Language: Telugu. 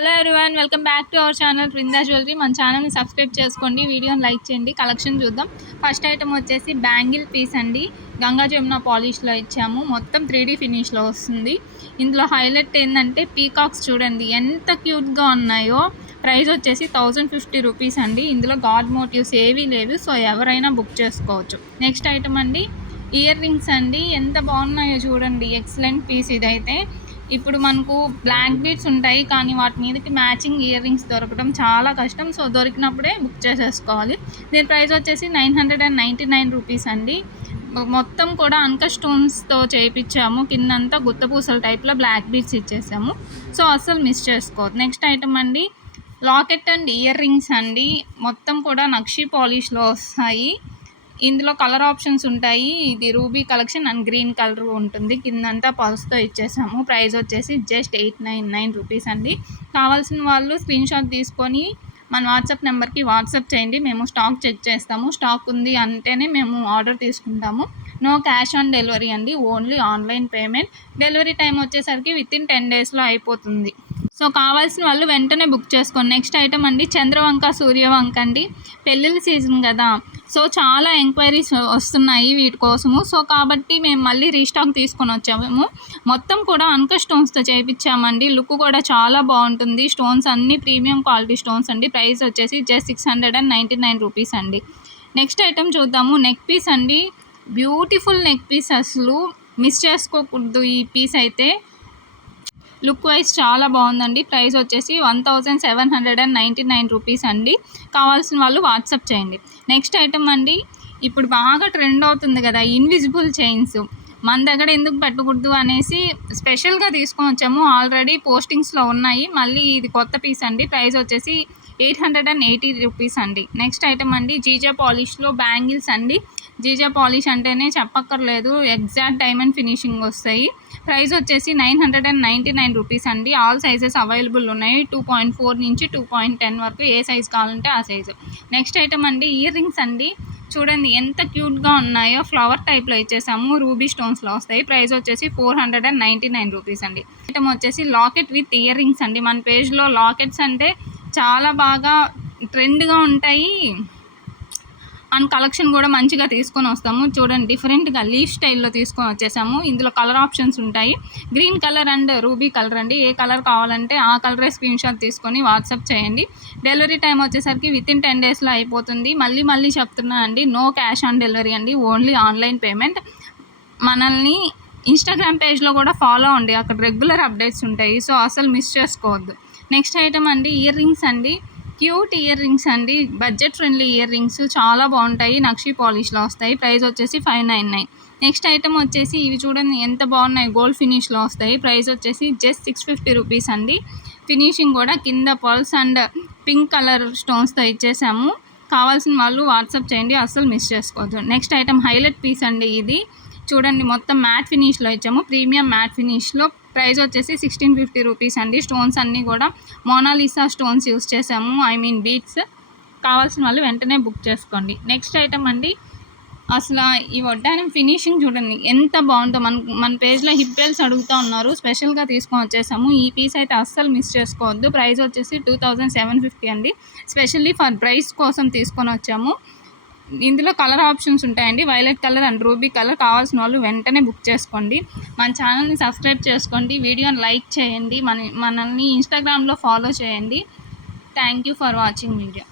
Hello everyone, welcome back to our channel Brinda jewellery. మన ఛానల్ని సబ్స్క్రైబ్ చేసుకోండి, వీడియోని లైక్ చేయండి. కలెక్షన్ చూద్దాం. ఫస్ట్ ఐటమ్ వచ్చేసి బ్యాంగిల్ పీస్ అండి. గంగా జమున పాలిష్లో ఇచ్చాము. మొత్తం 3D ఫినిష్లో వస్తుంది. ఇందులో హైలైట్ ఏంటంటే పీకాక్స్ చూడండి ఎంత క్యూట్గా ఉన్నాయో. ప్రైస్ వచ్చేసి 1050 రూపీస్ అండి. ఇందులో గాడ్ మోటివ్స్ ఏవీ లేవు, సో ఎవరైనా బుక్ చేసుకోవచ్చు. నెక్స్ట్ ఐటమ్ అండి ఇయర్ రింగ్స్ అండి. ఎంత బాగున్నాయో చూడండి, ఎక్సలెంట్ పీస్ ఇదైతే. ఇప్పుడు మనకు బ్లాక్ బీడ్స్ ఉంటాయి, కానీ వాటి మీదకి మ్యాచింగ్ ఇయర్ రింగ్స్ దొరకడం చాలా కష్టం. సో దొరికినప్పుడే బుక్ చేసేసుకోవాలి. దీని ప్రైస్ వచ్చేసి 999 రూపీస్ అండి. మొత్తం కూడా అంక స్టోన్స్తో చేయించాము. కిందంతా గుత్తపూసల టైప్లో బ్లాక్ బీడ్స్ ఇచ్చేసాము. సో అస్సలు మిస్ చేసుకోవద్దు. నెక్స్ట్ ఐటమ్ అండి లాకెట్ అండ్ ఇయర్ రింగ్స్ అండి. మొత్తం కూడా నక్షి పాలిష్లో వస్తాయి. ఇందులో కలర్ ఆప్షన్స్ ఉంటాయి. ఇది ruby collection and green colour ఉంటుంది. కిందంతా పల్స్తో ఇచ్చేసాము. ప్రైస్ వచ్చేసి జస్ట్ 899 రూపీస్ అండి. కావాల్సిన వాళ్ళు స్క్రీన్ షాట్ తీసుకొని మన వాట్సాప్ నెంబర్కి వాట్సాప్ చేయండి. మేము స్టాక్ చెక్ చేస్తాము. స్టాక్ ఉంది అంటేనే మేము ఆర్డర్ తీసుకుంటాము. నో క్యాష్ ఆన్ డెలివరీ అండి, only online payment. Delivery time వచ్చేసరికి వితిన్ 10 డేస్లో అయిపోతుంది. సో కావాల్సిన వాళ్ళు వెంటనే బుక్ చేసుకోండి. నెక్స్ట్ ఐటమ్ అండి చంద్రవంక సూర్యవంక అండి. పెళ్ళిళ్ళ సీజన్ కదా, సో చాలా ఎంక్వైరీస్ వస్తున్నాయి వీటి కోసము. సో కాబట్టి మేము మళ్ళీ రీస్టాక్ తీసుకొని వచ్చాము. మొత్తం కూడా అంక స్టోన్స్తో చేయించామండి. లుక్ కూడా చాలా బాగుంటుంది. స్టోన్స్ అన్నీ ప్రీమియం క్వాలిటీ స్టోన్స్ అండి. ప్రైస్ వచ్చేసి జస్ట్ 699 రూపీస్ అండి. నెక్స్ట్ ఐటమ్ చూద్దాము. నెక్ పీస్ అండి. బ్యూటిఫుల్ నెక్ పీస్, అసలు మిస్ చేసుకోకూడదు ఈ పీస్ అయితే. లుక్ వైజ్ చాలా బాగుందండి. ప్రైస్ వచ్చేసి 1799 రూపీస్ అండి. కావాల్సిన వాళ్ళు వాట్సాప్ చేయండి. నెక్స్ట్ ఐటమ్ అండి, ఇప్పుడు బాగా ట్రెండ్ అవుతుంది కదా ఇన్విజిబుల్ చైన్స్. మన దగ్గర ఎందుకు పెట్టకూడదు అనేసి స్పెషల్గా తీసుకొని వచ్చాము. ఆల్రెడీ పోస్టింగ్స్లో ఉన్నాయి, మళ్ళీ ఇది కొత్త పీస్ అండి. ప్రైస్ వచ్చేసి 880 రూపీస్ అండి. నెక్స్ట్ ఐటమ్ అండి జీజా పాలిష్లో బ్యాంగిల్స్ అండి. జీజా పాలిష్ అంటేనే చెప్పక్కర్లేదు, ఎగ్జాక్ట్ డైమండ్ ఫినిషింగ్ వస్తాయి. ప్రైస్ వచ్చేసి 999 రూపీస్ అండి. ఆల్ సైజెస్ అవైలబుల్ ఉన్నాయి. 2.4 నుంచి 2.10 వరకు ఏ సైజ్ కావాలంటే ఆ సైజు. నెక్స్ట్ ఐటమ్ అండి ఇయర్ రింగ్స్ అండి. చూడండి ఎంత క్యూట్గా ఉన్నాయో. ఫ్లవర్ టైప్లో ఇచ్చేసాము. రూబీ స్టోన్స్లో వస్తాయి. ప్రైస్ వచ్చేసి 499 రూపీస్ అండి. ఐటమ్ వచ్చేసి లాకెట్ విత్ ఇయర్ రింగ్స్ అండి. మన పేజ్లో లాకెట్స్ అంటే చాలా బాగా ట్రెండ్గా ఉంటాయి అండ్ కలెక్షన్ కూడా మంచిగా తీసుకొని వస్తాము. చూడండి డిఫరెంట్గా లీఫ్ స్టైల్లో తీసుకొని వచ్చేసాము. ఇందులో కలర్ ఆప్షన్స్ ఉంటాయి. Green colour and ruby colour అండి. ఏ కలర్ కావాలంటే ఆ కలరే స్క్రీన్ షాట్ తీసుకొని వాట్సాప్ చేయండి. డెలివరీ టైం వచ్చేసరికి వితిన్ 10 డేస్లో అయిపోతుంది. మళ్ళీ చెప్తున్నా అండి, నో క్యాష్ ఆన్ డెలివరీ అండి, ఓన్లీ ఆన్లైన్ పేమెంట్. మనల్ని ఇన్స్టాగ్రామ్ పేజ్లో కూడా ఫాలో అండి, అక్కడ రెగ్యులర్ అప్డేట్స్ ఉంటాయి. సో అసలు మిస్ చేసుకోవద్దు. నెక్స్ట్ ఐటమ్ అండి ఇయర్ రింగ్స్ అండి. క్యూట్ ఇయర్ రింగ్స్ అండి. బడ్జెట్ ఫ్రెండ్లీ ఇయర్ రింగ్స్ చాలా బాగుంటాయి. నక్షి పాలిష్లో వస్తాయి. ప్రైస్ వచ్చేసి 599. నెక్స్ట్ ఐటమ్ వచ్చేసి ఇవి చూడండి ఎంత బాగున్నాయి, గోల్డ్ ఫినిష్లో వస్తాయి. ప్రైస్ వచ్చేసి జస్ట్ 650 రూపీస్ అండి. ఫినిషింగ్ కూడా కింద పర్ల్స్ అండ్ పింక్ కలర్ స్టోన్స్తో ఇచ్చేసాము. కావాల్సిన వాళ్ళు వాట్సాప్ చేయండి, అస్సలు మిస్ చేసుకోవద్దు. నెక్స్ట్ ఐటమ్ హైలైట్ పీస్ అండి. ఇది చూడండి మొత్తం మ్యాట్ ఫినిష్లో ఇచ్చాము. Premium matte ఫినిష్లో. ప్రైస్ వచ్చేసి 1650 రూపీస్ అండి. స్టోన్స్ అన్నీ కూడా మోనాలిసా స్టోన్స్ యూస్ చేసాము, బీడ్స్. కావాల్సిన వాళ్ళు వెంటనే బుక్ చేసుకోండి. నెక్స్ట్ ఐటమ్ అండి, అసలు ఈ వడ్డానం ఫినిషింగ్ చూడండి ఎంత బాగుందో. మన పేజ్లో హిప్ బెల్స్ అడుగుతూ ఉన్నారు, స్పెషల్గా తీసుకొని వచ్చేసాము. ఈ పీస్ అయితే అస్సలు మిస్ చేసుకోవద్దు. ప్రైస్ వచ్చేసి 2750 అండి. స్పెషల్లీ ఫర్ బ్రైడ్స్ కోసం తీసుకొని వచ్చాము. ఇందులో కలర్ ఆప్షన్స్ ఉంటాయండి, violet colour and ruby colour. కావాల్సిన వాళ్ళు వెంటనే బుక్ చేసుకోండి. మన ఛానల్ని సబ్స్క్రైబ్ చేసుకోండి, వీడియోని లైక్ చేయండి, మనల్ని ఇన్స్టాగ్రామ్లో ఫాలో చేయండి. Thank you for watching video.